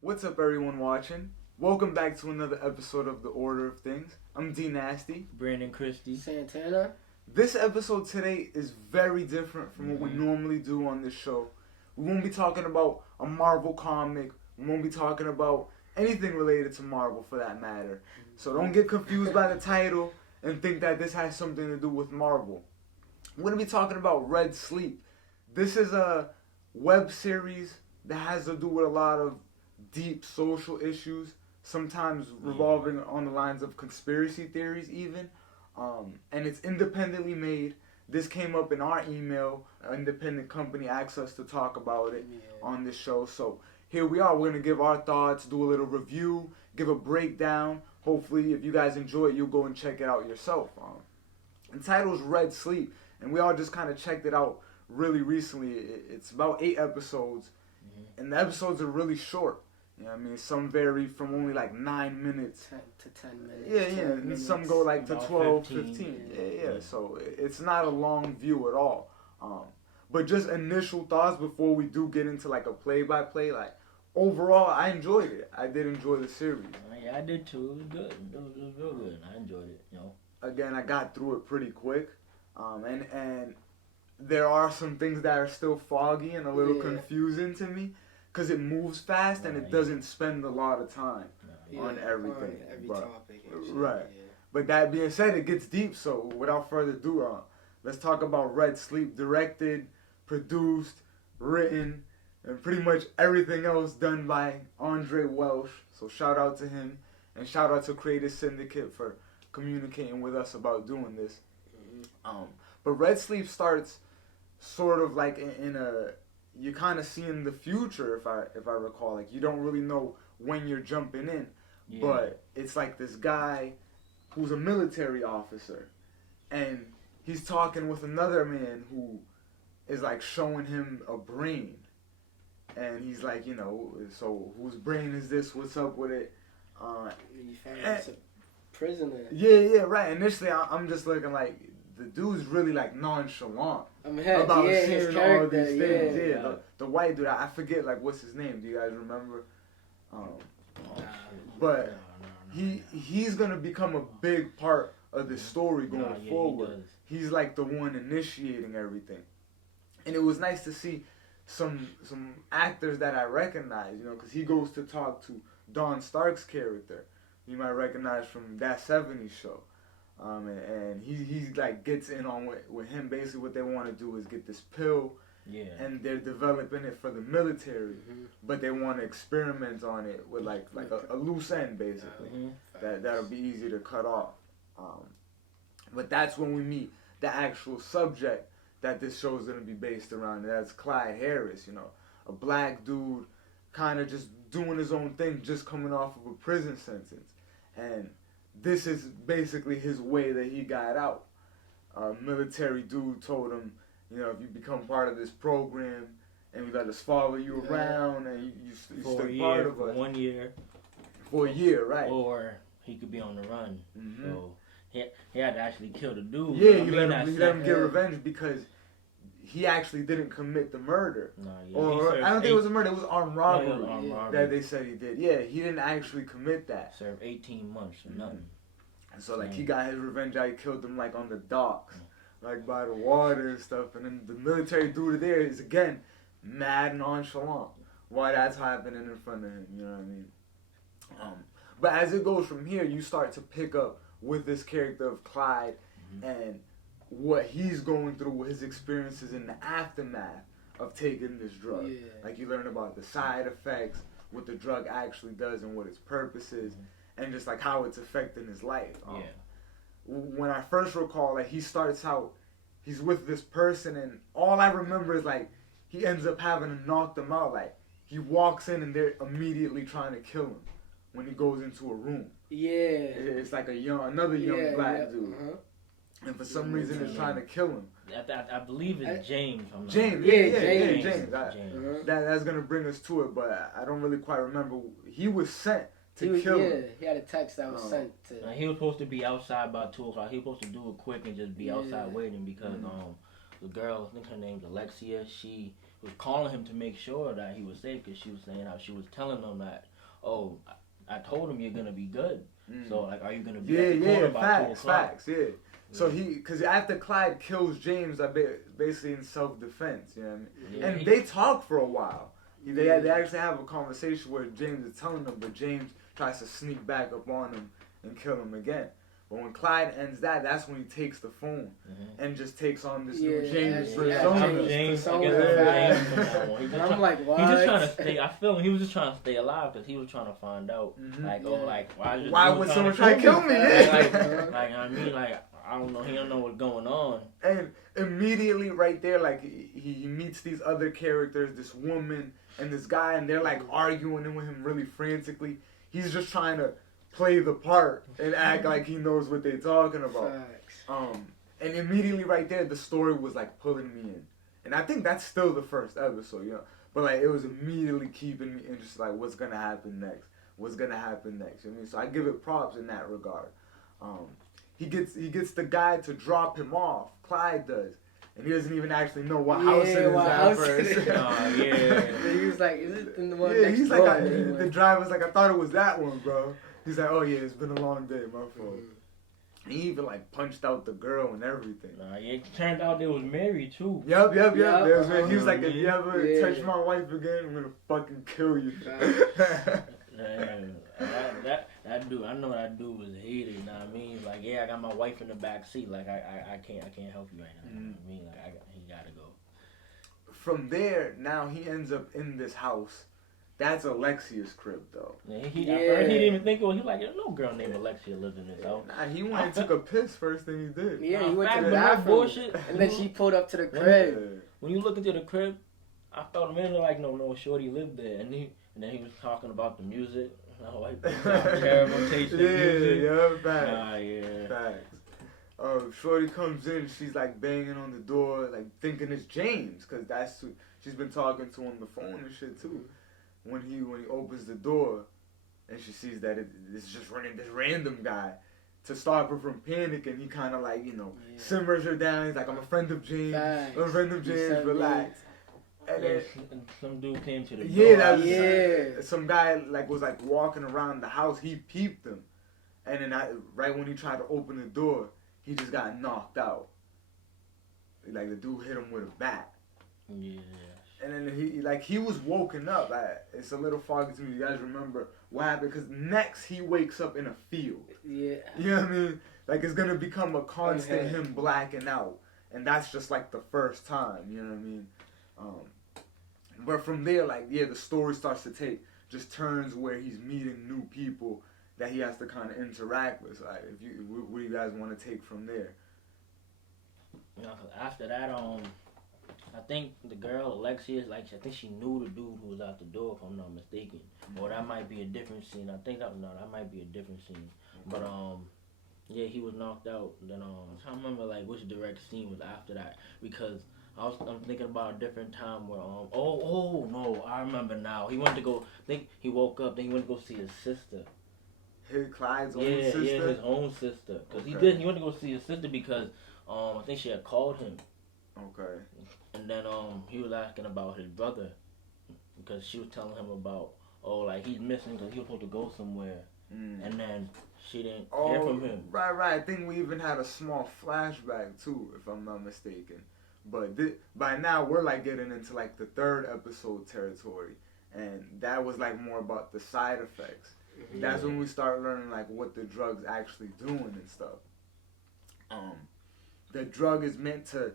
What's up, everyone watching? Welcome back to another episode of The Order of Things. I'm D Nasty. Brandon Christie. Santana. This episode today is very different from what we normally do on this show. We won't be talking about a Marvel comic. We won't be talking about anything related to Marvel for that matter. So don't get confused by the title and think that this has something to do with Marvel. We're going to be talking about Red Sleep. This is a web series that has to do with a lot of deep social issues, sometimes revolving on the lines of conspiracy theories even. And it's independently made. This came up in our email. An independent company asked us to talk about it on this show. So here we are. We're going to give our thoughts, do a little review, give a breakdown. Hopefully, if you guys enjoy it, you'll go and check it out yourself. The title's Red Sleep, and we all just kind of checked it out really recently. It's about 8 episodes, and the episodes are really short. You know what I mean? Some vary from only like 9 minutes. 10 to 10 minutes. Yeah. And some go like to About 12, 15. 15. Yeah. So it's not a long view at all. But just initial thoughts before we do get into like a play-by-play. Like, overall, I enjoyed it. I did enjoy the series. Yeah, I did too. It was good. It was real good. I enjoyed it. Again, I got through it pretty quick. And there are some things that are still foggy and a little confusing to me. Because it moves fast and it doesn't spend a lot of time on everything. Every but, topic. Right. But that being said, it gets deep. So without further ado, let's talk about Red Sleep. Directed, produced, written, and pretty much everything else done by Andre Welsh. So shout out to him. And shout out to Creative Syndicate for communicating with us about doing this. But Red Sleep starts sort of like in a... You kind of see in the future, if I recall. Like, you don't really know when you're jumping in. Yeah. But it's like this guy who's a military officer. And he's talking with another man who is like showing him a brain. And he's like, so whose brain is this? What's up with it? You found it's a prisoner. Yeah, right. Initially, I'm just looking like, the dude's really like nonchalant about seeing all these things. Yeah. The white dude, I forget like what's his name. Do you guys remember? But he's gonna become a big part of the story going forward. He's like the one initiating everything, and it was nice to see some actors that I recognize. Because he goes to talk to Don Stark's character. You might recognize from That 70s Show. And he like gets in on with him. Basically, what they want to do is get this pill, and they're developing it for the military, but they want to experiment on it with like a loose end, basically. That'll be easy to cut off. But that's when we meet the actual subject that this show is gonna be based around. And that's Clyde Harris, a black dude, kind of just doing his own thing, just coming off of a prison sentence, and this is basically his way that he got out. A military dude told him, if you become part of this program and we let us follow you around and you stay part of us. For 1 year. For a year, right. Or he could be on the run. So he had to actually kill the dude. Yeah, he let him get revenge because he actually didn't commit the murder. I don't think it was a murder. It was armed robbery that they said he did. Yeah, he didn't actually commit that. Served 18 months for nothing. And so, like, he got his revenge out. He killed them, like, on the docks, like, by the water and stuff. And then the military dude there is, again, mad nonchalant while that's happening in front of him. You know what I mean? But as it goes from here, you start to pick up with this character of Clyde and what he's going through with his experiences in the aftermath of taking this drug. Like, you learn about the side effects, what the drug actually does and what its purpose is, and just like how it's affecting his life. When I first recall, like, he starts out, he's with this person, and all I remember is like he ends up having to knock them out. Like, he walks in and they're immediately trying to kill him when he goes into a room. It's like another young black dude. And for some reason, it's trying to kill him. I believe it's James. James. That's going to bring us to it, but I don't really quite remember. He was sent to kill him. He had a text that was sent to... he was supposed to be outside by 2 o'clock. He was supposed to do it quick and just be outside waiting because the girl, I think her name's Alexia, she was calling him to make sure that he was safe, because she was saying how she was telling him that, oh, I told him you're gonna be good. So like, are you gonna be at the corner by 2 o'clock? Facts. So because after Clyde kills James, basically in self-defense, you know what I mean? And they talk for a while. They actually have a conversation where James is telling them, but James tries to sneak back up on him and kill him again. But when Clyde ends that's when he takes the phone and just takes on this new James persona. And I'm like, what? He's just trying to stay. I feel he was just trying to stay alive, because he was trying to find out, why would someone try to kill me? I mean, I don't know. He don't know what's going on. And immediately right there, like he meets these other characters, this woman and this guy, and they're like arguing with him really frantically. He's just trying to play the part and act like he knows what they're talking about. And immediately right there, the story was like pulling me in, and I think that's still the first episode, you know. But like, it was immediately keeping me interested. Like, what's gonna happen next? What's gonna happen next? You know what I mean? So I give it props in that regard. He gets the guy to drop him off. Clyde does. And he doesn't even actually know what house it is at first. He was like, is it in the one next he's door? like, the driver's like, I thought it was that one, bro. He's like, oh yeah, it's been a long day, my fault. And he even like punched out the girl and everything. It turned out they was married too. Yep. He was like, if you ever touch my wife again, I'm gonna fucking kill you. That dude, I know that dude was hated. You know what I mean? Like, I got my wife in the back seat. Like, I can't help you right now. You know what I mean? Like, he gotta go. From there, now he ends up in this house. That's Alexia's crib, though. First he didn't even think it was. He like, there's no girl named Alexia lives in this house. Nah, he went and took a piss first thing he did. Yeah, he went to the bathroom. Bullshit. And then she pulled up to the crib. When you look into the crib, I felt a minute like, no, shorty lived there. And then he was talking about the music. Terrible taste in music. Facts. Shorty comes in, she's like banging on the door, like thinking it's James, cause that's who she's been talking to on the phone and shit too. When he opens the door, and she sees that it's just this random guy. To stop her from panicking, he kind of like simmers her down. He's like, I'm a friend of James. I'm a friend of James. Relax. And then some dude came to the door. Some guy was walking around the house. He peeped him, and then right when he tried to open the door, he just got knocked out. Like the dude hit him with a bat. Yeah. And then he was woken up. It's a little foggy to me. You guys remember what happened? Because next he wakes up in a field. Yeah. You know what I mean? Like, it's gonna become a constant him blacking out, and that's just like the first time. You know what I mean? But from there, the story starts to take just turns where he's meeting new people that he has to kind of interact with. So, what do you guys want to take from there? After that, I think the girl Alexia, I think she knew the dude who was out the door, if I'm not mistaken. Or that might be a different scene. I think that might be a different scene. But he was knocked out. Then I'm trying to remember which direct scene was after that, because I'm thinking about a different time where no, I remember now. He went to go. I think he woke up. Then he went to go see his sister. Clyde's own sister. Yeah, his own sister. Because he went to go see his sister because I think she had called him. Okay. And then he was asking about his brother, because she was telling him about he's missing because he was supposed to go somewhere. And then she didn't hear from him. Right. I think we even had a small flashback too, if I'm not mistaken. But by now we're getting into the third episode territory, and that was more about the side effects. Mm-hmm. That's when we start learning what the drug's actually doing and stuff. The drug is meant to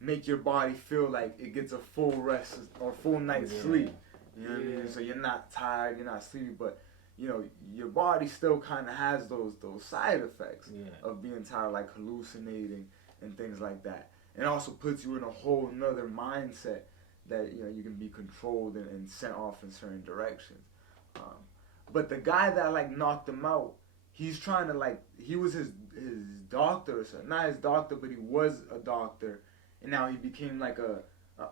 make your body feel like it gets a full rest or full night's sleep. You know what I mean? So you're not tired, you're not sleepy, but your body still kind of has those side effects of being tired, hallucinating and things like that. It also puts you in a whole nother mindset that you can be controlled and sent off in certain directions. But the guy that knocked him out, he's trying to he was his doctor or something. Not his doctor, but he was a doctor, and now he became a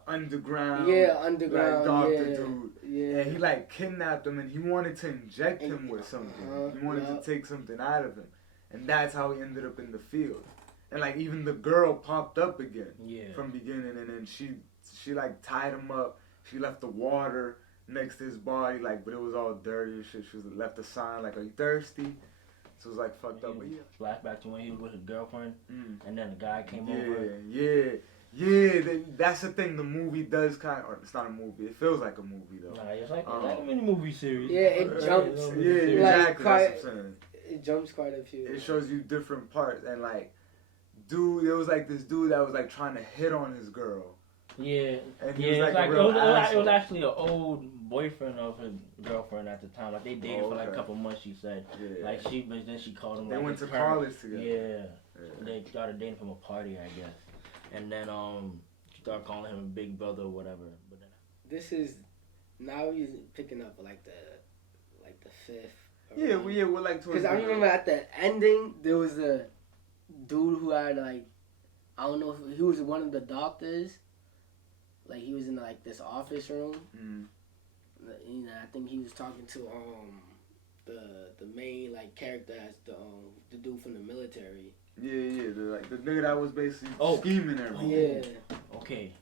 underground doctor dude. Yeah. And he kidnapped him, and he wanted to inject him with something. He wanted to take something out of him, and that's how he ended up in the field. And even the girl popped up again from beginning, and then she she like tied him up. She left the water next to his body, like, but it was all dirty and shit. She was left a sign like, "Are you thirsty?" So it was like fucked up. But yeah. Flashback to when he was with his girlfriend, and then the guy came yeah, over. Yeah. That's the thing. The movie does kind of, or it's not a movie. It feels like a movie though. Nah, it's like a mini movie series. Yeah, it jumps. Yeah, exactly. That's what I'm saying. It jumps quite a few. It shows you different parts and like, dude, there was like this dude that was like trying to hit on his girl. Yeah, and yeah. was, like, it was actually an old boyfriend of his girlfriend at the time. Like they dated for like a couple months. She said, like but then she called him. They like, went to college together. Yeah, they started dating from a party, I guess. And then she started calling him a big brother or whatever. But then this is now he's picking up like the fifth. We're like because I remember at the ending there was a dude who had like I don't know if he was one of the doctors. Like he was in like this office room. You know, I think he was talking to the main like character as the dude from the military. Yeah, the nigga that was basically scheming everything. Yeah. Okay.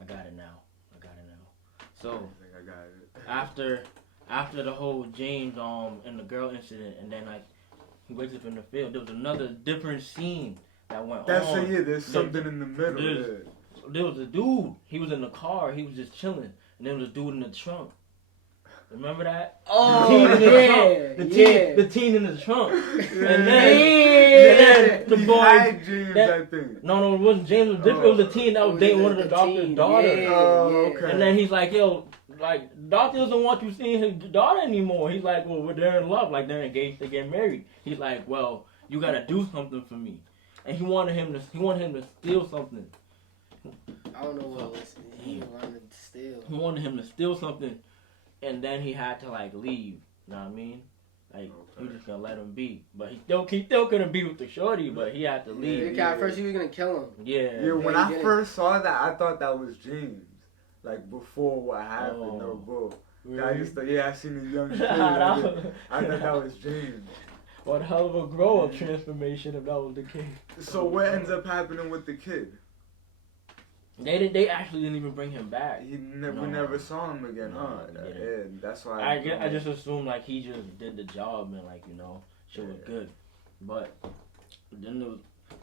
I got it now. So I got it. after the whole James and the girl incident, and then like he wakes up in the field, there was another different scene that went on. There's something in the middle. There was a dude. He was in the car. He was just chilling, and there was a dude in the trunk. Remember that? Oh, the teen in the trunk. And then the boy. James, I think. No, it wasn't James. It was a teen that was dating one of the doctor's daughters. Okay. And then he's like, yo, like, doctor doesn't want you seeing his daughter anymore. He's like, well, they're in love. Like, they're engaged. They get married. He's like, well, you gotta do something for me. And he wanted him to steal something. I don't know what he wanted to steal. He wanted him to steal something. And then he had to like leave, you know what I mean? Like he was just gonna let him be, but he still couldn't be with the shorty, but he had to leave. Yeah, at first he was gonna kill him. Yeah. When I first saw that, I thought that was James. Like before what happened, Really? I seen the young shit. I thought that was James. What a hell of a grow up transformation if that was the case. So what ends up happening with the kid? They actually didn't even bring him back. We never saw him again, huh? Yeah, that's why. I just assumed like he just did the job and like shit was good, but then there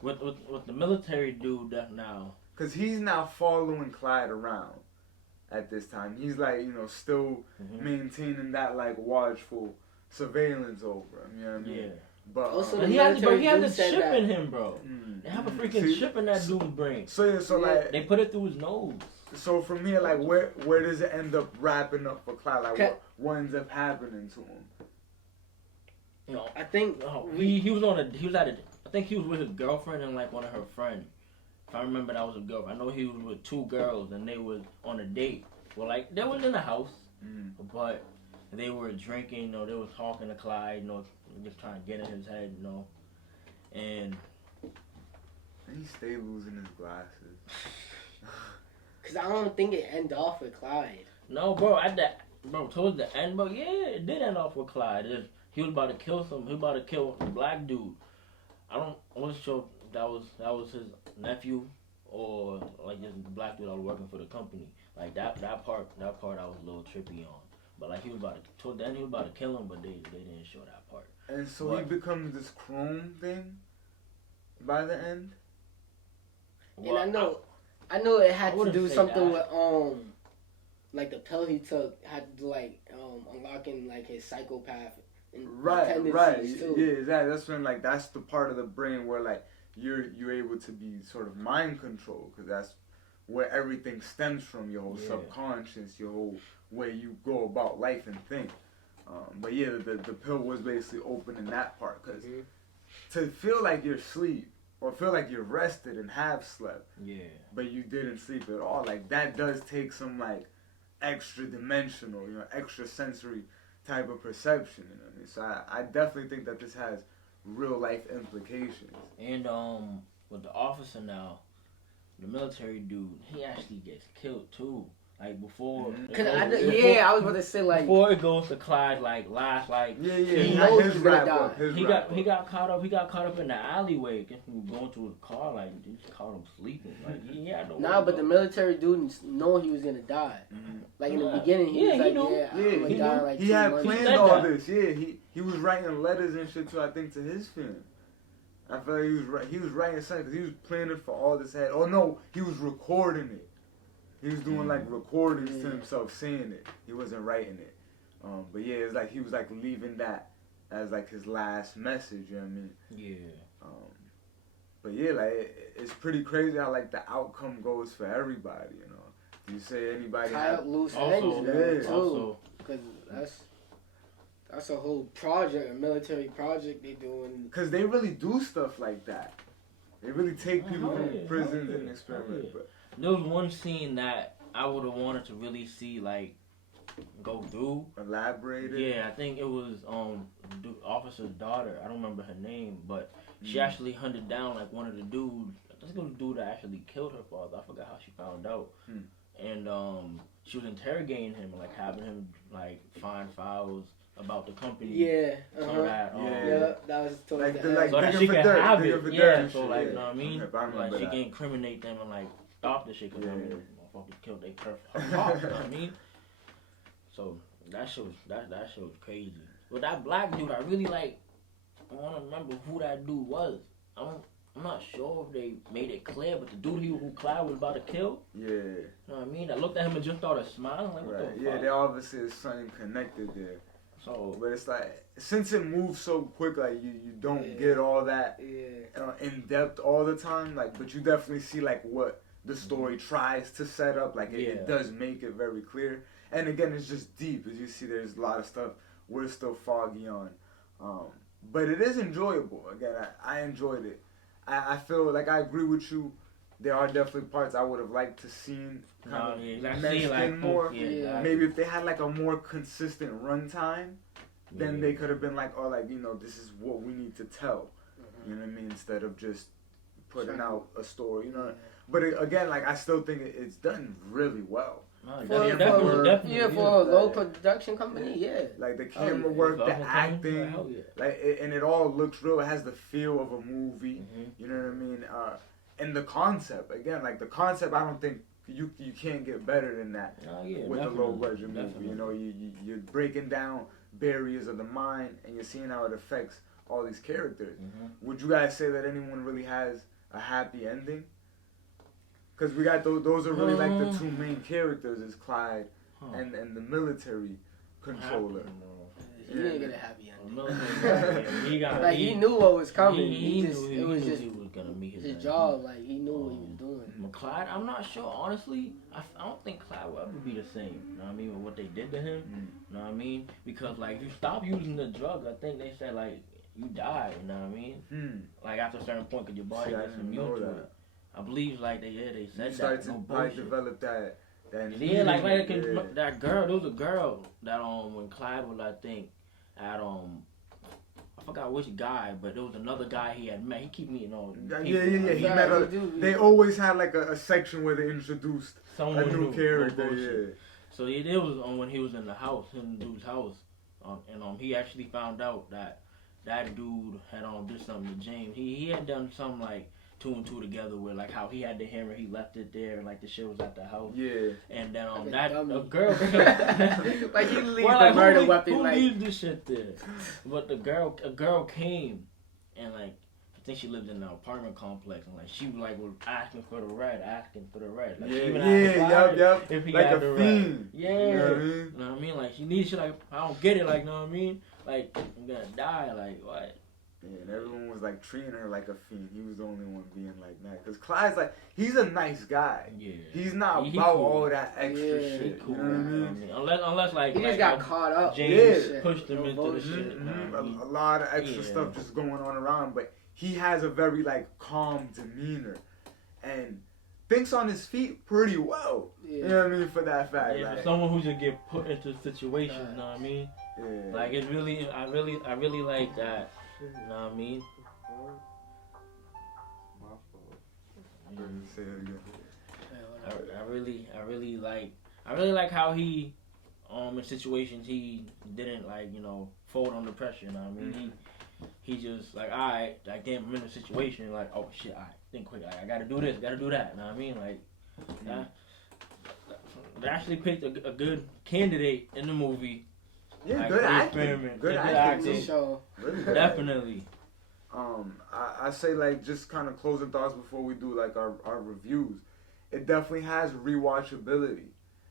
was, with the military dude that now. Cause he's now following Clyde around at this time. He's like still maintaining that like watchful surveillance over him. You know what I mean? Yeah. But also, he has a chip in him, bro. They have a freaking chip in that dude's brain. So like they put it through his nose. So from here, like where does it end up wrapping up for Clyde? Like what ends up happening to him? I think he was I think he was with his girlfriend and like one of her friends. If I remember, that was a girlfriend. I know he was with two girls and they was on a date. Well, like they was in the house, but they were drinking. They was talking to Clyde. Just trying to get in his head, and he stayed losing his glasses. Cause I don't think it ended off with Clyde. No, bro. Towards the end, bro. Yeah, it did end off with Clyde. He was about to kill He was about to kill a black dude. I wasn't sure if that was his nephew or like just the black dude that was working for the company. Like that part I was a little trippy on. But like toward the end he was about to kill him, but they didn't show that part. And so he becomes this chrome thing by the end. Well, and I know it had to do something with like the pill he took had to do like unlocking like his psychopath tendencies too. Yeah, exactly. That's when like that's the part of the brain where like you're able to be sort of mind controlled, because that's where everything stems from, your whole subconscious, your whole way you go about life and think. But yeah, the pill was basically opening that part, because to feel like you're asleep or feel like you're rested and have slept, but you didn't sleep at all, like that does take some like extra dimensional, extra sensory type of perception. You know what I mean? So I definitely think that this has real life implications. And with the officer now, the military dude, he actually gets killed too. Like before, Cause I was about to say like before it goes to Clyde like last like he knows he's gonna die. He got caught up in the alleyway going to his car like he just caught him sleeping like but the military dude know he was gonna die. Like in the beginning he was like I'm gonna die like he had planned all this. He was writing letters and shit too. I think to his family. I feel like he was writing something because he was planning for all this ahead. Oh no, he was recording it. He was doing like recordings to himself saying it. He wasn't writing it. But yeah, it's like he was like leaving that as like his last message, you know what I mean? Yeah. But yeah, like it's pretty crazy how like the outcome goes for everybody, you know. Do you say anybody tie up loose ends too? Because that's a whole project, a military project they doing. Because they really do stuff like that. They really take people from prisons and experiment. But there was one scene that I would have wanted to really see, like, go through. Elaborated? Yeah, I think it was officer's daughter. I don't remember her name, but she actually hunted down, like, one of the dudes. I think it was the dude that actually killed her father. I forgot how she found out. And she was interrogating him, like, having him, like, find files about the company. Yeah. So that, that was towards so that she can have it. Yeah, so, like, you know what I mean? Like, she can incriminate them and, like, stop the shit because motherfuckers killed her father, you know what I mean? So that shit was crazy. But that black dude, I really I want to remember who that dude was. I'm not sure if they made it clear, but the dude who Clyde was about to kill. Yeah. You know what I mean? I looked at him and just started smiling like, what the fuck? Yeah, there obviously is something connected there. So, but it's like since it moves so quick, like you don't get all that in depth all the time. Like, but you definitely see like what the story tries to set up. Like it does make it very clear. And again, it's just deep. As you see, there's a lot of stuff we're still foggy on. But it is enjoyable. Again, I enjoyed it. I feel like I agree with you. There are definitely parts I would have liked to seen meshed in more. Maybe if they had like a more consistent runtime, then they could have been like, oh, like, you know, this is what we need to tell. You know what I mean? Instead of just putting out a story, you know. But again, like, I still think it's done really well. For a low production company, like the camera work, the acting, like and it all looks real. It has the feel of a movie, you know what I mean? And the concept, again, like the concept, I don't think you can't get better than that with a low budget movie. You know, you're breaking down barriers of the mind and you're seeing how it affects all these characters. Would you guys say that anyone really has a happy ending? Because we got those are really like the two main characters is Clyde and the military controller. He didn't get a happy ending. He knew what was coming. He was gonna meet his job. Like he knew what he was doing. Clyde, I'm not sure. Honestly, I don't think Clyde will ever be the same. You know what I mean? With what they did to him. You know what I mean? Because like if you stop using the drugs, I think they said like you die. You know what I mean? Like after a certain point, because your body gets immune to it. I believe like they said you start to probably develop that that girl. There was a girl that when Clyde was, I think, at I forgot which guy, but there was another guy he had met. He keep meeting all. He met they always had like a section where they introduced a new character. So it was when he was in the house, in the dude's house, and he actually found out that dude had did something to James. He had done something like 2 and 2 together with like how he had the hammer, he left it there, and like the shit was at the house. And then a girl came. Like he leaves the murder weapon. Who leaves this shit there? But a girl came, and like I think she lived in an apartment complex, and like she was asking for the red. Like she even asked if he like had the red. You know what I mean? You know what I mean? Like she needs shit. Like I don't get it. Like you know what I mean? Like I'm gonna die. Like what? Yeah, and everyone was like treating her like a fiend. He was the only one being like that. Because Clyde's like, he's a nice guy. Yeah. He's not about cool. all that extra shit. Cool. You know what I mean? Unless like he just got caught up. James pushed him into the shit. A lot of extra stuff just going on around, but he has a very like calm demeanor and thinks on his feet pretty well. Yeah. You know what I mean? For that fact. Yeah, for someone who just get put into situations, you know what I mean? Yeah. Like it's really, I really like that. You know what I mean? I really like I really like how he, in situations he didn't like, fold under pressure. You know what I mean? He just like, alright, like damn, I'm in a situation like, oh shit, alright, think quick, I gotta do this, gotta do that. You know what I mean? Like, they actually picked a good candidate in the movie. Yeah, like, good acting. Good acting. Show. Really good Definitely. I say like just kind of closing thoughts before we do like our reviews. It definitely has rewatchability,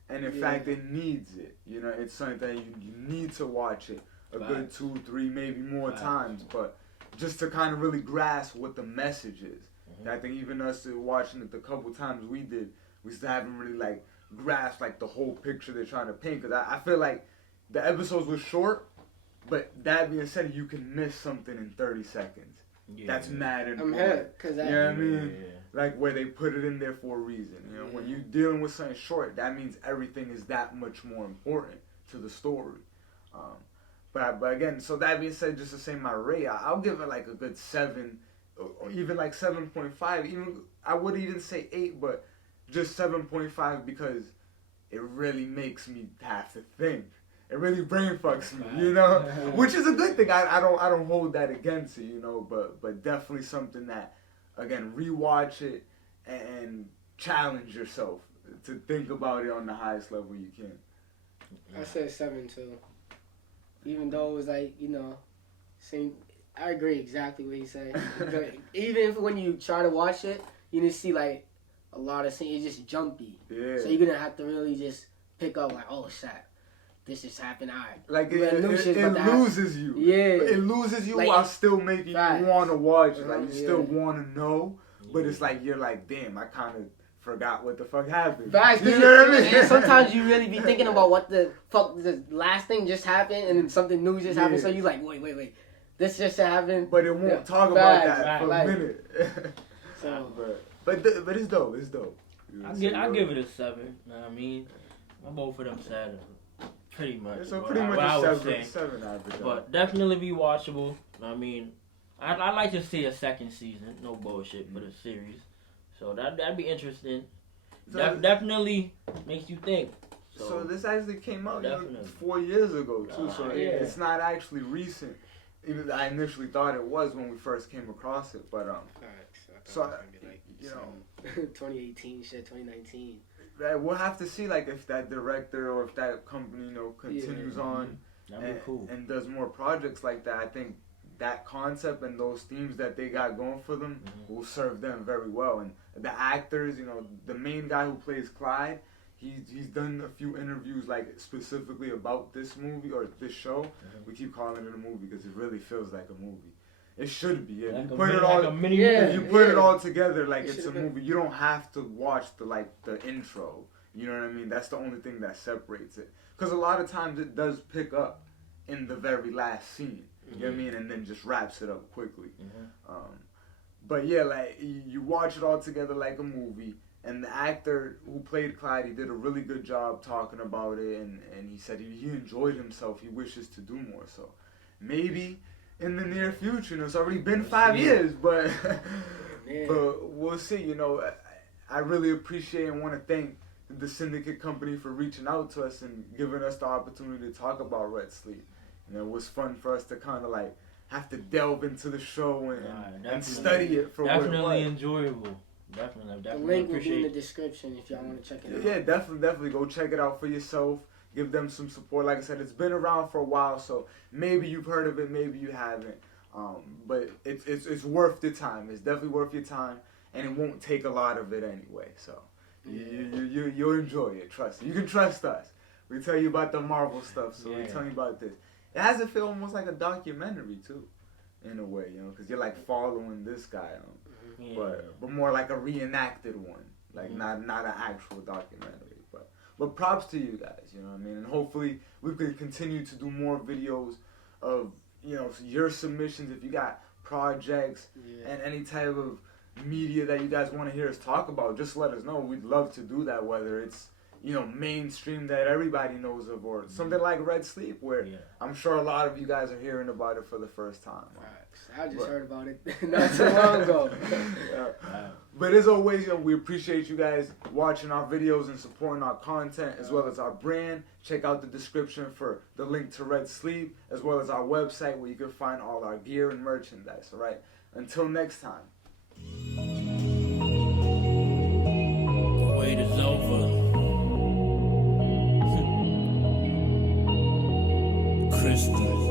and in fact, it needs it. You know, it's something that you need to watch it a good 2, 3, maybe more times, but just to kind of really grasp what the message is. I think even us watching it the couple times we did, we still haven't really like grasped like the whole picture they're trying to paint. Because I feel like the episodes were short, but that being said, you can miss something in 30 seconds. Yeah. That's mad important. You know what I mean? Yeah. Like where they put it in there for a reason. You know, when you're dealing with something short, that means everything is that much more important to the story. But again, so that being said, just to say my rate, I'll give it like a good 7, or even like 7.5. Even I would even say 8, but just 7.5 because it really makes me have to think. It really brain fucks me, you know, which is a good thing. I don't hold that against it, you know, but definitely something that, again, rewatch it and challenge yourself to think about it on the highest level you can. I said 7 too. Even though it was like, same. I agree exactly what he said. Even if when you try to watch it, you just see like a lot of scenes. It's just jumpy. Yeah. So you're gonna have to really just pick up like, oh shit, this just happened. Alright. Like it loses you. Yeah. It loses you like, while still making you want to watch it. Like you still want to know, but it's like you're like, damn, I kind of forgot what the fuck happened. Right, you know what I mean? And sometimes you really be thinking about what the fuck the last thing just happened, and then something new just happened. So you like, wait, this just happened. But it won't talk about that for a minute. So, but it's dope. It's dope. I give it a 7. You know what I mean? Both of them 7. Pretty much. So pretty much a 7 average. But definitely be watchable. I mean, I'd like to see a second season. No bullshit, but a series. So that'd be interesting. So definitely makes you think. So this actually came out 4 years ago too. So it's not actually recent. Even I initially thought it was when we first came across it, but so like, 2018 shit, 2019. We'll have to see like if that director or if that company continues on and does more projects like that. I think that concept and those themes that they got going for them will serve them very well. And the actors, the main guy who plays Clyde, he's done a few interviews like specifically about this movie or this show. We keep calling it a movie because it really feels like a movie. It should be. If you put it all together, like it's a movie. You don't have to watch the intro. You know what I mean? That's the only thing that separates it. Because a lot of times it does pick up in the very last scene. You know what I mean? And then just wraps it up quickly. But yeah, like you watch it all together like a movie. And the actor who played Clyde, he did a really good job talking about it. And he said he enjoyed himself. He wishes to do more. So maybe in the near future, it's already been 5 years, but but we'll see. I really appreciate and want to thank the Syndicate Company for reaching out to us and giving us the opportunity to talk about Red Sleep. It was fun for us to kind of like have to delve into the show and study it for what it was. Definitely enjoyable. Definitely. The link will be in the description if y'all want to check it out. Yeah, definitely go check it out for yourself. Give them some support. Like I said, it's been around for a while, so maybe you've heard of it, maybe you haven't. But it's worth the time. It's definitely worth your time, and it won't take a lot of it anyway. So you'll enjoy it. Trust me. You can trust us. We tell you about the Marvel stuff, so we tell you about this. It has to feel almost like a documentary too, in a way, because you're like following this guy, but more like a reenacted one, like not an actual documentary. But props to you guys, you know what I mean? And hopefully we could continue to do more videos of, your submissions. If you got projects and any type of media that you guys want to hear us talk about, just let us know. We'd love to do that, whether it's, mainstream that everybody knows of, or something like Red Sleep, where I'm sure a lot of you guys are hearing about it for the first time. I just heard about it not so long ago. But as always, we appreciate you guys watching our videos and supporting our content as well as our brand. Check out the description for the link to Red Sleep, as well as our website where you can find all our gear and merchandise. All right. Until next time. The wait is over. Crystal.